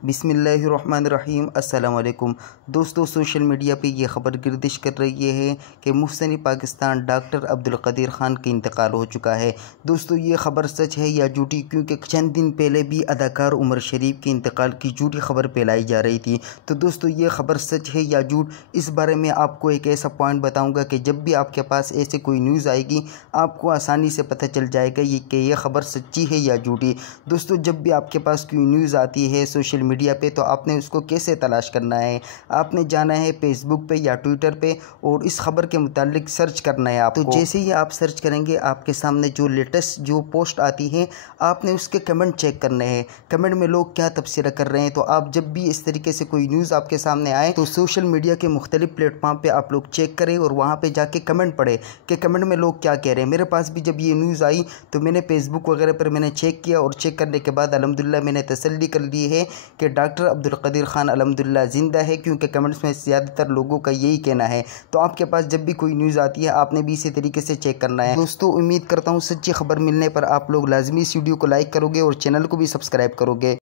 बिस्मिल्लाहिर्रहमानिर्रहीम। अस्सलाम वालेकुम दोस्तों, सोशल मीडिया पे ये ख़बर गर्दिश कर रही है कि मुहसिन पाकिस्तान डॉक्टर अब्दुल कदीर ख़ान का इंतकाल हो चुका है। दोस्तों, ये ख़बर सच है या झूठी, क्योंकि चंद दिन पहले भी अदाकार उमर शरीफ के इंतकाल की झूठी खबर फैलाई जा रही थी। तो दोस्तों, ये ख़बर सच है या झूठ, इस बारे में आपको एक ऐसा पॉइंट बताऊँगा कि जब भी आपके पास ऐसे कोई न्यूज़ आएगी आपको आसानी से पता चल जाएगा कि ये ख़बर सच्ची है या झूठी। दोस्तों, जब भी आपके पास कोई न्यूज़ आती है सोशल मीडिया पे, तो आपने उसको कैसे तलाश करना है? आपने जाना है फेसबुक पे या ट्विटर पे और इस खबर के मुतालिक सर्च करना है आपको। तो जैसे ही आप सर्च करेंगे आपके सामने जो लेटेस्ट जो पोस्ट आती है, आपने उसके कमेंट चेक करने हैं, कमेंट में लोग क्या तबसरा कर रहे हैं। तो आप जब भी इस तरीके से कोई न्यूज़ आपके सामने आए तो सोशल मीडिया के मुख्तलिफ प्लेटफॉर्म पर आप लोग चेक करें और वहाँ पर जाके कमेंट पढ़ें कि कमेंट में लोग क्या कह रहे हैं। मेरे पास भी जब ये न्यूज़ आई तो मैंने फेसबुक वगैरह पर मैंने चेक किया और चेक करने के बाद अल्हम्दुलिल्लाह मैंने तसल्ली कर ली है कि डॉक्टर अब्दुल कदीर ख़ान अल्हम्दुलिल्लाह ज़िंदा है, क्योंकि कमेंट्स में ज़्यादातर लोगों का यही कहना है। तो आपके पास जब भी कोई न्यूज़ आती है आपने भी इसी तरीके से चेक करना है। दोस्तों, उम्मीद करता हूँ सच्ची खबर मिलने पर आप लोग लाजमी इस वीडियो को लाइक करोगे और चैनल को भी सब्सक्राइब करोगे।